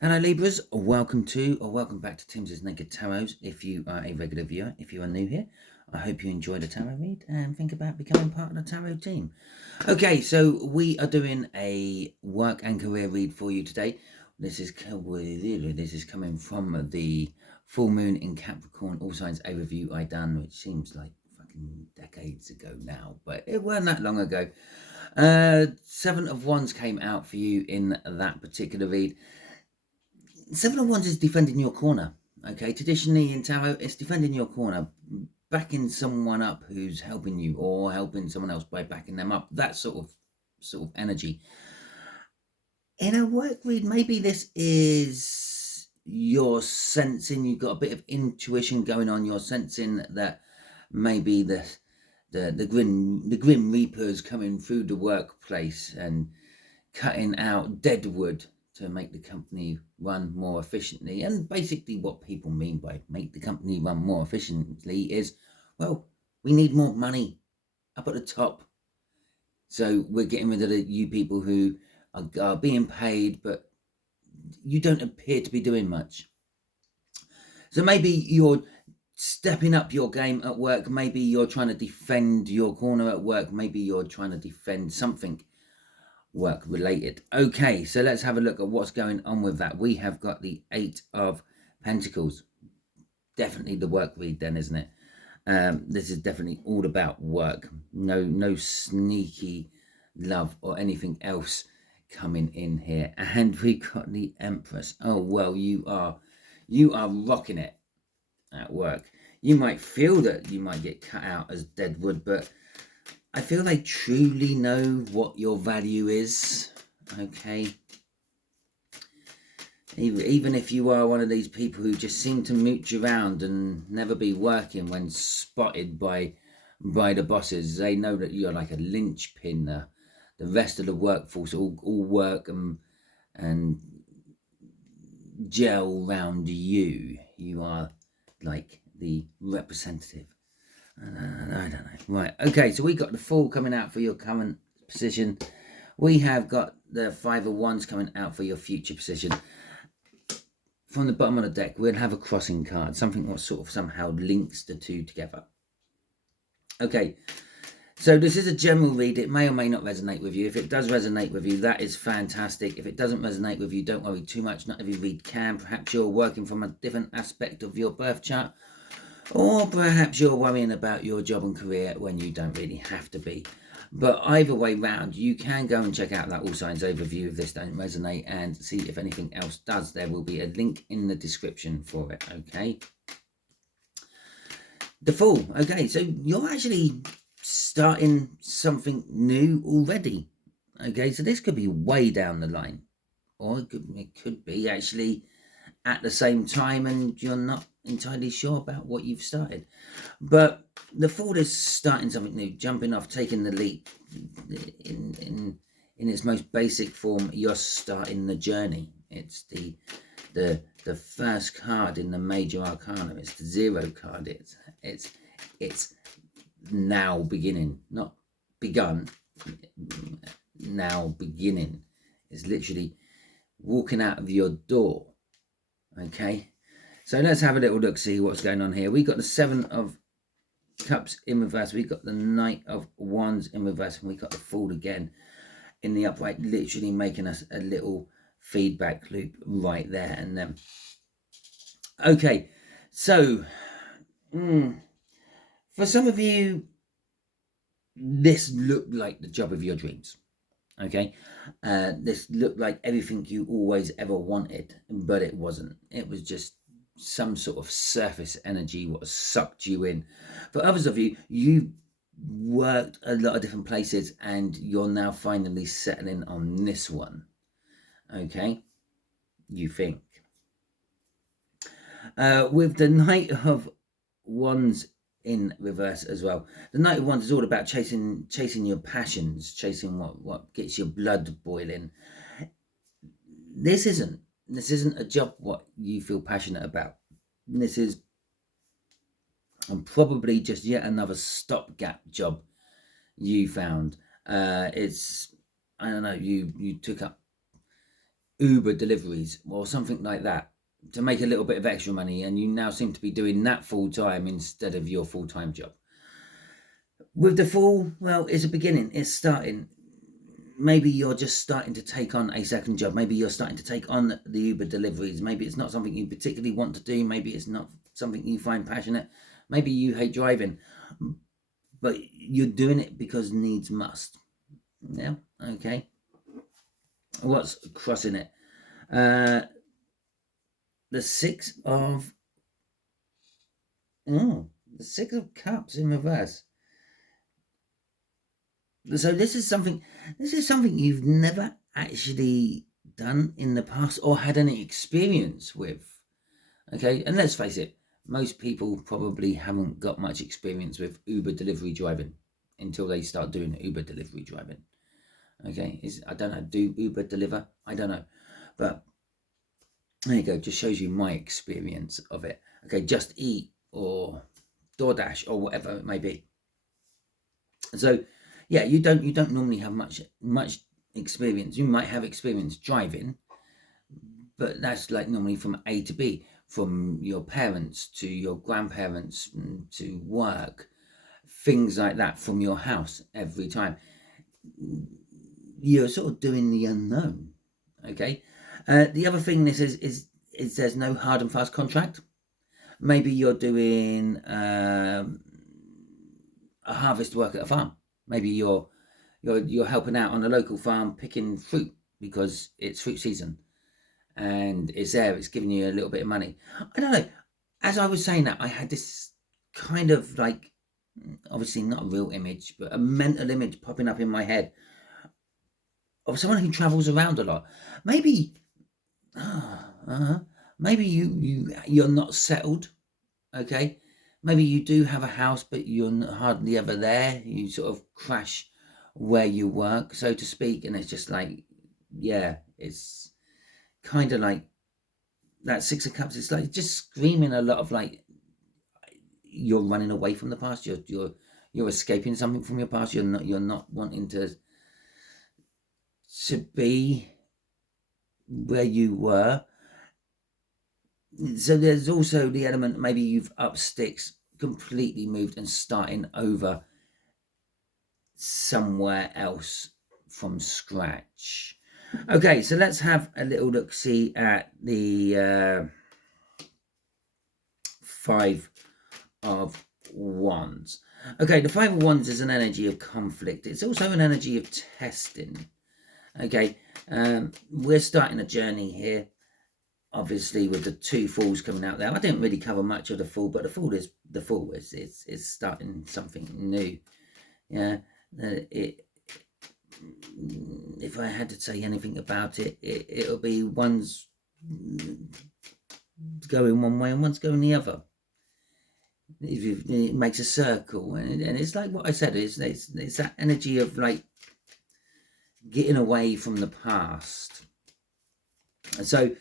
Hello Libras, or welcome back to Timsy Naked Tarot. If you are a regular viewer, if you are new here, I hope you enjoy the tarot read and think about becoming part of the tarot team. Okay, so we are doing a work and career read for you today. This is coming from the full moon in Capricorn, all signs overview I done, which seems like fucking decades ago now, but it weren't that long ago. Seven of Wands came out for you in that particular read. Seven of Wands is defending your corner. Okay, traditionally in tarot, it's defending your corner, backing someone up who's helping you, or helping someone else by backing them up. That sort of energy. In a work read, maybe this is your sensing. You've got a bit of intuition going on. You're sensing that maybe the grim reapers coming through the workplace and cutting out dead wood to make the company run more efficiently. And basically what people mean by make the company run more efficiently is, well, we need more money up at the top. So we're getting rid of you people who are being paid, but you don't appear to be doing much. So maybe you're stepping up your game at work. Maybe you're trying to defend your corner at work. Maybe you're trying to defend something work related. Okay, so let's have a look at what's going on with that. We have got the Eight of Pentacles. Definitely the work read then, isn't it? This is definitely all about work. No sneaky love or anything else coming in here. And we got the Empress. Oh well, you are rocking it at work. You might feel that you might get cut out as dead wood, but I feel they truly know what your value is. Okay, even if you are one of these people who just seem to mooch around and never be working when spotted by the bosses, they know that you're like a linchpin. The rest of the workforce all work and gel round you. You are like the representative. I don't know. Right, okay, so we got the Fool coming out for your current position. We have got the Five of Wands coming out for your future position. From the bottom of the deck, we'll have a crossing card, something that sort of somehow links the two together. Okay, so this is a general read. It may or may not resonate with you. If it does resonate with you, that is fantastic. If it doesn't resonate with you, don't worry too much. Not every read can. Perhaps you're working from a different aspect of your birth chart, or perhaps you're worrying about your job and career when you don't really have to be. But either way round, you can go and check out that all signs overview if this don't resonate and see if anything else does. There will be a link in the description for it, okay? The Fool. Okay, so you're actually starting something new already. Okay, so this could be way down the line. Or it could be actually at the same time and you're not entirely sure about what you've started. But the Fool is starting something new, jumping off, taking the leap. In its most basic form, you're starting the journey. It's the first card in the major arcana. It's the Zero card. It's now beginning, not begun. Now beginning. It's literally walking out of your door. Okay, so let's have a little look, see what's going on here. We got the Seven of Cups in reverse. We got the Knight of Wands in reverse, and we got the Fool again in the upright, literally making us a little feedback loop right there and then. Okay, so for some of you, this looked like the job of your dreams. Okay, this looked like everything you always ever wanted, but it wasn't. It was just some sort of surface energy what sucked you in. For others of you, you worked a lot of different places and you're now finally settling on this one. Okay, you think. With the Knight of Wands in reverse as well. The Knight of Wands is all about chasing your passions, chasing what gets your blood boiling. This isn't a job what you feel passionate about. This is probably just yet another stopgap job you found. It's, I don't know, you took up Uber deliveries or something like that to make a little bit of extra money, and you now seem to be doing that full time instead of your full-time job. With the Fool, well, it's a beginning, it's starting. Maybe you're just starting to take on a second job. Maybe you're starting to take on the Uber deliveries. Maybe it's not something you particularly want to do. Maybe it's not something you find passionate. Maybe you hate driving, but you're doing it because needs must. Yeah, okay. What's crossing it? The Six of... the Six of Cups in reverse. So this is something you've never actually done in the past or had any experience with. Okay, and let's face it, most people probably haven't got much experience with Uber delivery driving until they start doing Uber delivery driving. Okay, I don't know, do Uber deliver? I don't know, but there you go. Just shows you my experience of it. Okay, Just Eat or DoorDash or whatever it may be. So yeah, you don't normally have much experience. You might have experience driving, but that's like normally from A to B, from your parents to your grandparents to work, things like that, from your house every time. You're sort of doing the unknown. Okay. The other thing this is there's no hard and fast contract. Maybe you're doing a harvest work at a farm. Maybe you're helping out on a local farm picking fruit because it's fruit season and it's there, it's giving you a little bit of money. I don't know. As I was saying that, I had this kind of like, obviously not a real image, but a mental image popping up in my head of someone who travels around a lot. Maybe maybe you're not settled. Okay, maybe you do have a house, but you're hardly ever there. You sort of crash where you work, so to speak, and it's just like, yeah, it's kind of like that Six of Cups. It's like just screaming a lot of like you're running away from the past. You're escaping something from your past. You're not wanting to be where you were. So there's also the element, maybe you've up sticks, completely moved and starting over somewhere else from scratch. Okay, so let's have a little look see at the Five of Wands. Okay, the Five of Wands is an energy of conflict. It's also an energy of testing. Okay, we're starting a journey here, obviously, with the two Fools coming out there. I didn't really cover much of the Fool, but the Fool is starting something new. Yeah, if I had to say anything about it, it'll be one's going one way and one's going the other. It makes a circle, and it's like what I said, it's that energy of like getting away from the past. So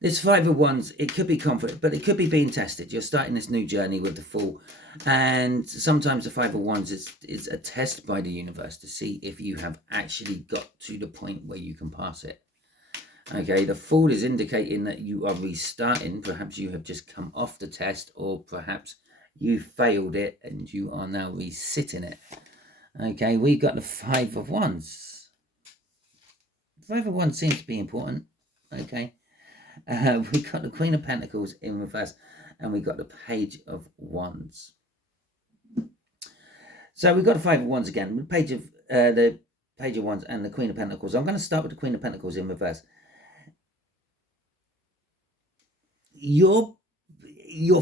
this Five of Wands, it could be conflict, but it could be being tested. You're starting this new journey with the Fool, and sometimes the Five of Wands is a test by the universe to see if you have actually got to the point where you can pass it. Okay, the Fool is indicating that you are restarting. Perhaps you have just come off the test, or perhaps you failed it and you are now resitting it. Okay, we've got the Five of Wands. The Five of Wands seems to be important. Okay. We've got the Queen of Pentacles in reverse, and we've got the Page of Wands. So we've got the Five of Wands again, the Page of Wands and the Queen of Pentacles. I'm going to start with the Queen of Pentacles in reverse. Your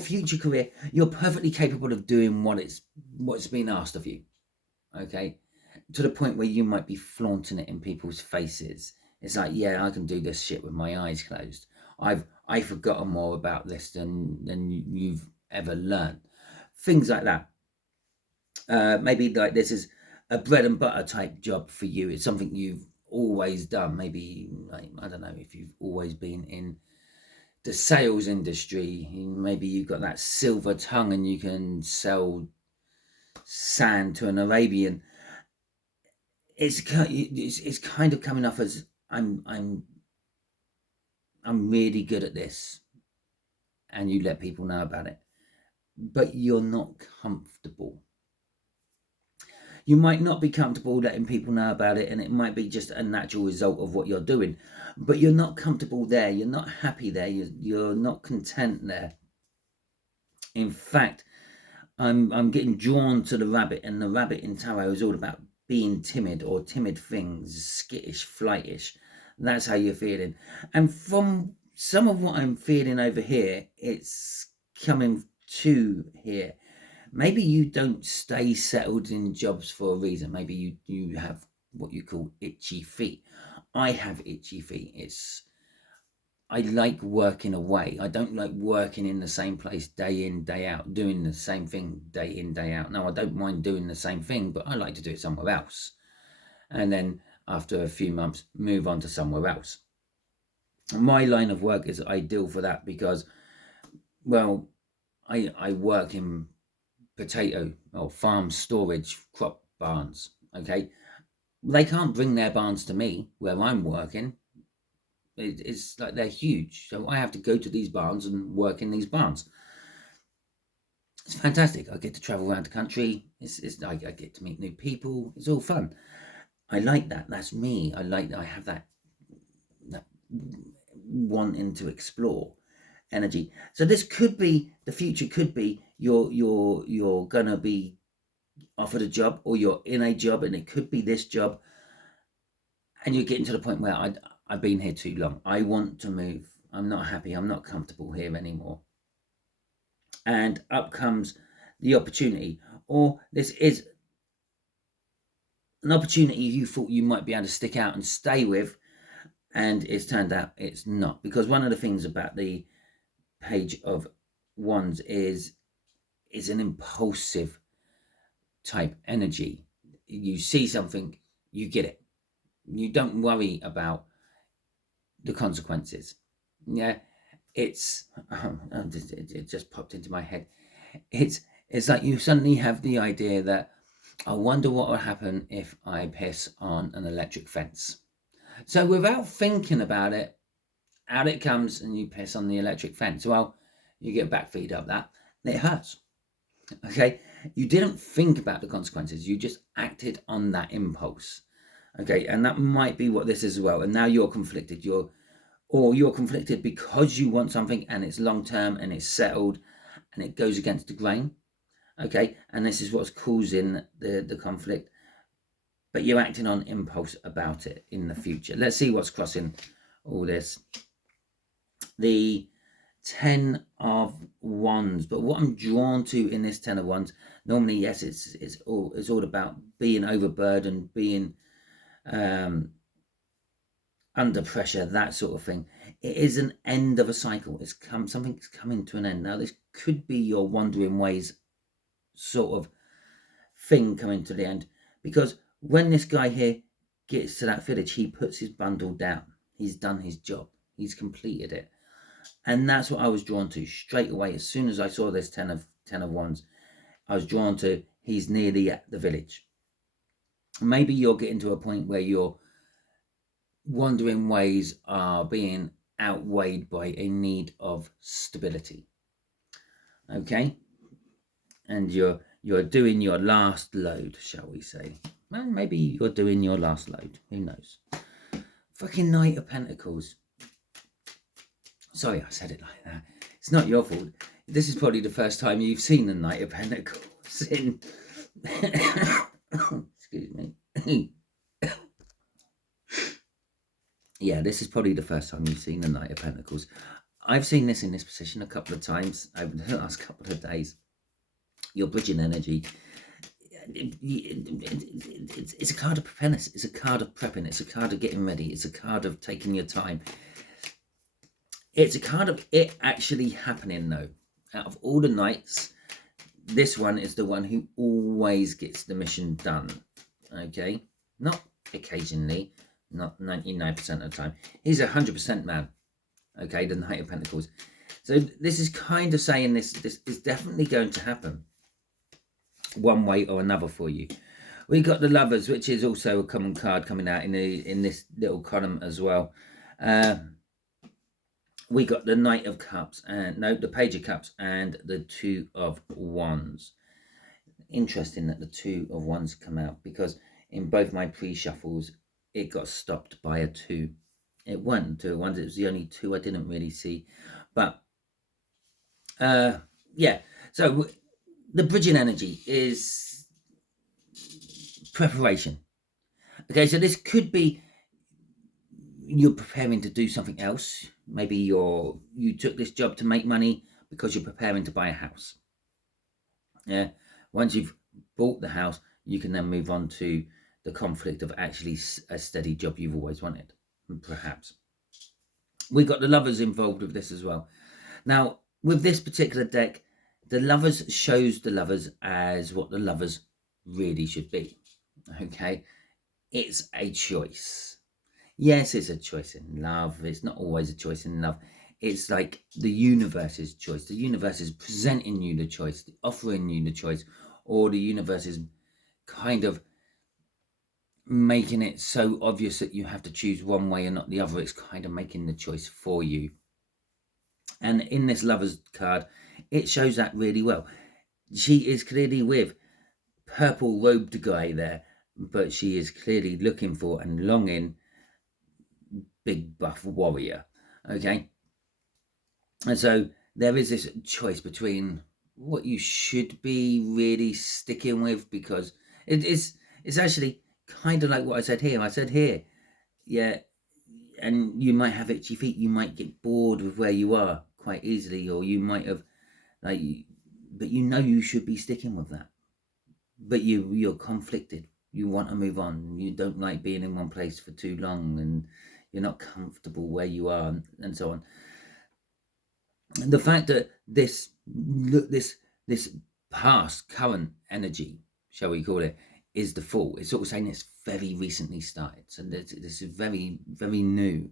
future career, you're perfectly capable of doing what's been asked of you. Okay, to the point where you might be flaunting it in people's faces. It's like, yeah, I can do this shit with my eyes closed. I've forgotten more about this than you've ever learned. Things like that. Maybe like this is a bread and butter type job for you. It's something you've always done. Maybe like, I don't know if you've always been in the sales industry. Maybe you've got that silver tongue and you can sell sand to an Arabian. It's kind of coming off as I'm I'm really good at this, and you let people know about it, but you're not comfortable. You might not be comfortable letting people know about it, and it might be just a natural result of what you're doing, but you're not comfortable there. You're not happy there. You're not content there. In fact, I'm getting drawn to the rabbit, and the rabbit in tarot is all about being timid or timid things, skittish, flightish. That's how you're feeling. And from some of what I'm feeling over here, it's coming to here. Maybe you don't stay settled in jobs for a reason. Maybe you have what you call itchy feet. I have itchy feet. I like working away. I don't like working in the same place day in, day out, doing the same thing day in, day out. No, I don't mind doing the same thing, but I like to do it somewhere else. And then after a few months, move on to somewhere else. My line of work is ideal for that because, well, I work in potato or farm storage crop barns. Okay. They can't bring their barns to me where I'm working. It's like they're huge, so I have to go to these barns and work in these barns. It's fantastic. I get to travel around the country. I get to meet new people. It's all fun. I like that. That's me. I like that. I have that wanting to explore energy. So this could be the future. Could be you're gonna be offered a job, or you're in a job, and it could be this job, and you're getting to the point where I've been here too long. I want to move. I'm not happy. I'm not comfortable here anymore. And up comes the opportunity, or this is an opportunity you thought you might be able to stick out and stay with, and it's turned out it's not. Because one of the things about the Page of Wands is an impulsive type energy. You see something, you get it. You don't worry about the consequences. Yeah, it just popped into my head. It's like you suddenly have the idea that I wonder what will happen if I piss on an electric fence. So without thinking about it, out it comes and you piss on the electric fence. Well, you get back feed up that, and it hurts. Okay, you didn't think about the consequences. You just acted on that impulse. Okay, and that might be what this is as well. And now you're conflicted. You're conflicted because you want something and it's long term and it's settled and it goes against the grain. Okay, and this is what's causing the conflict. But you're acting on impulse about it in the future. Let's see what's crossing all this. The 10 of Wands. But what I'm drawn to in this 10 of Wands, normally, yes, it's all about being overburdened, being under pressure, that sort of thing. It is an end of a cycle. Something's coming to an end. Now, this could be your wandering ways sort of thing coming to the end, because when this guy here gets to that village, he puts his bundle down. He's done his job. He's completed it. And that's what I was drawn to straight away. As soon as I saw this 10 of Wands, I was drawn to he's nearly at the village. Maybe you're getting to a point where your wandering ways are being outweighed by a need of stability. Okay? And you're doing your last load, shall we say. Well, maybe you're doing your last load. Who knows? Fucking Knight of Pentacles. Sorry, I said it like that. It's not your fault. This is probably the first time you've seen the Knight of Pentacles in... Excuse me. Yeah, this is probably the first time you've seen the Knight of Pentacles. I've seen this in this position a couple of times over the last couple of days. Your bridging energy. It's a card of preparedness. It's a card of prepping. It's a card of getting ready. It's a card of taking your time. It's a card of it actually happening, though. Out of all the knights, this one is the one who always gets the mission done. Okay? Not occasionally, not 99% of the time. He's 100% man. Okay, the Knight of Pentacles. So this is kind of saying this is definitely going to happen one way or another for you. We got the Lovers, which is also a common card coming out in this little column as well. we got the Knight of Cups, and no, the Page of Cups and the Two of Wands. Interesting that the Two of Wands come out, because in both my pre-shuffles it got stopped by a 2. It weren't 2 of Wands, it was the only 2 I didn't really see. But yeah, so the bridging energy is preparation. Okay, so this could be you're preparing to do something else. Maybe you took this job to make money because you're preparing to buy a house. Yeah, once you've bought the house, you can then move on to the conflict of actually a steady job you've always wanted, perhaps. We've got the Lovers involved with this as well. Now, with this particular deck, the Lovers shows the Lovers as what the Lovers really should be. Okay, it's a choice. Yes, it's a choice in love. It's not always a choice in love. It's like the universe's choice. The universe is presenting you the choice, offering you the choice, or the universe is kind of making it so obvious that you have to choose one way and not the other. It's kind of making the choice for you. And in this Lovers card, it shows that really well. She is clearly with purple robed guy there, but she is clearly looking for and longing big buff warrior. Okay, and so there is this choice between what you should be really sticking with, because it's actually kind of like what I said here. Yeah, and you might have itchy feet. You might get bored with where you are quite easily, or you might have but you should be sticking with that. But you're conflicted. You want to move on. You don't like being in one place for too long, and you're not comfortable where you are, and so on. And the fact that this past current energy, shall we call it, is the Fool. It's sort of saying it's very recently started, so this is very, very new.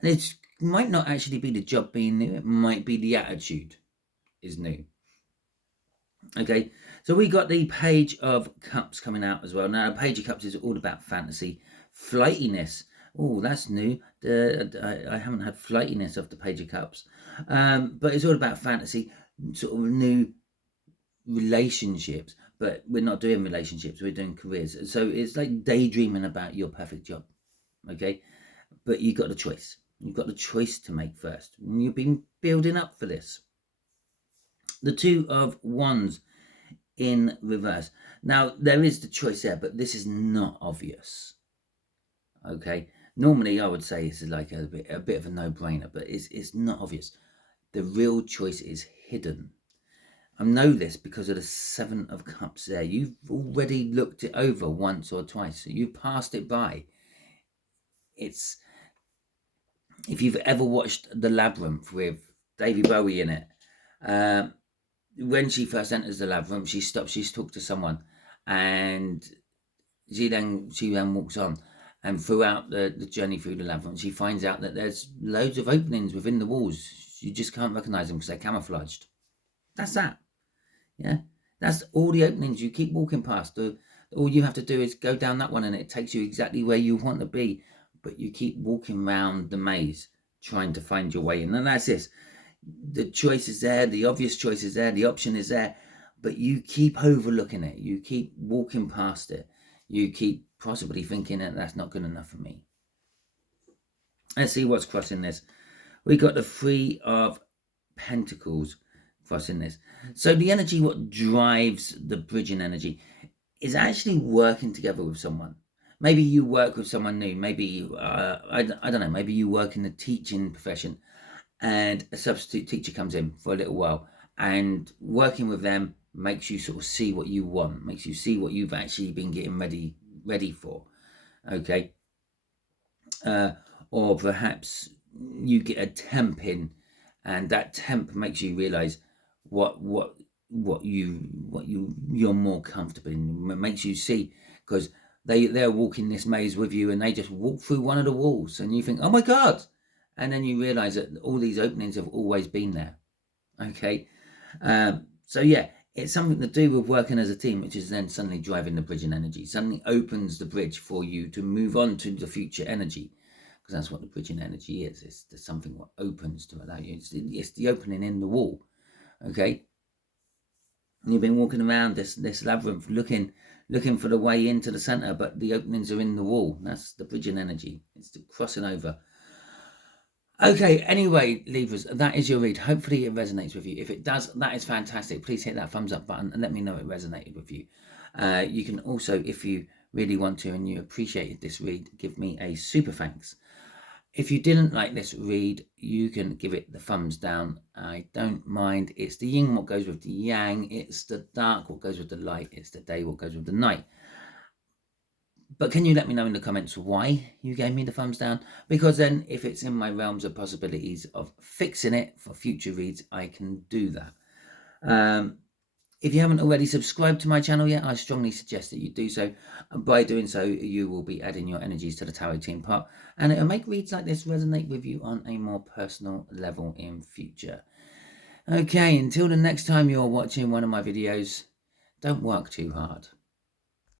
And it might not actually be the job being new. It might be the attitude is new. Okay, so we got the Page of Cups coming out as well. Now, Page of Cups is all about fantasy, flightiness. Oh, that's new. I haven't had flightiness of the Page of Cups, but it's all about fantasy, sort of new relationships. But we're not doing relationships; we're doing careers. So it's like daydreaming about your perfect job. Okay, but you got a choice. You've got the choice to make first. And you've been building up for this. The Two of Wands in reverse. Now, there is the choice there, but this is not obvious. Okay, normally I would say this is like a bit of a no-brainer, but it's not obvious. The real choice is hidden. I know this because of the Seven of Cups there. You've already looked it over once or twice, so you passed it by. It's, if you've ever watched The Labyrinth with Davy Bowie in it, when she first enters the labyrinth, she stops, she's talked to someone, and she then walks on, and throughout the journey through the labyrinth, she finds out that there's loads of openings within the walls. You just can't recognize them because they're camouflaged. That's that. Yeah, that's all the openings. You keep walking past. All you have to do is go down that one, and it takes you exactly where you want to be. But you keep walking around the maze, trying to find your way in, and that's this. The choice is there, the obvious choice is there, the option is there, but you keep overlooking it. You keep walking past it. You keep possibly thinking that that's not good enough for me. Let's see what's crossing this. We got the Three of Pentacles crossing this. So the energy, what drives the bridging energy, is actually working together with someone. Maybe you work with someone new. Maybe, I don't know, maybe you work in the teaching profession, and a substitute teacher comes in for a little while, and working with them makes you sort of see what you want, makes you see what you've actually been getting ready for. Okay, or perhaps you get a temp in, and that temp makes you realize what you're more comfortable in. It makes you see, because they're walking this maze with you, and they just walk through one of the walls, and you think, oh my God. And then you realize that all these openings have always been there. Okay. So yeah, it's something to do with working as a team, which is then suddenly driving the bridging energy. Suddenly opens the bridge for you to move on to the future energy. because that's what the bridging energy is. It's something what opens to allow you. It's the opening in the wall. Okay. And you've been walking around this labyrinth looking for the way into the center, but the openings are in the wall. That's the bridging energy. It's the crossing over. Okay, anyway, Libras, that is your read. Hopefully it resonates with you. If it does, that is fantastic. Please hit that thumbs up button and let me know it resonated with you. You can also, if you really want to and you appreciated this read, give me a super thanks. If you didn't like this read, you can give it the thumbs down. I don't mind. It's the yin what goes with the yang. It's the dark what goes with the light. It's the day what goes with the night. But can you let me know in the comments why you gave me the thumbs down? Because then if it's in my realms of possibilities of fixing it for future reads, I can do that. If you haven't already subscribed to my channel yet, I strongly suggest that you do so. And by doing so, you will be adding your energies to the tarot team pot. And it'll make reads like this resonate with you on a more personal level in future. Okay, until the next time you're watching one of my videos, don't work too hard.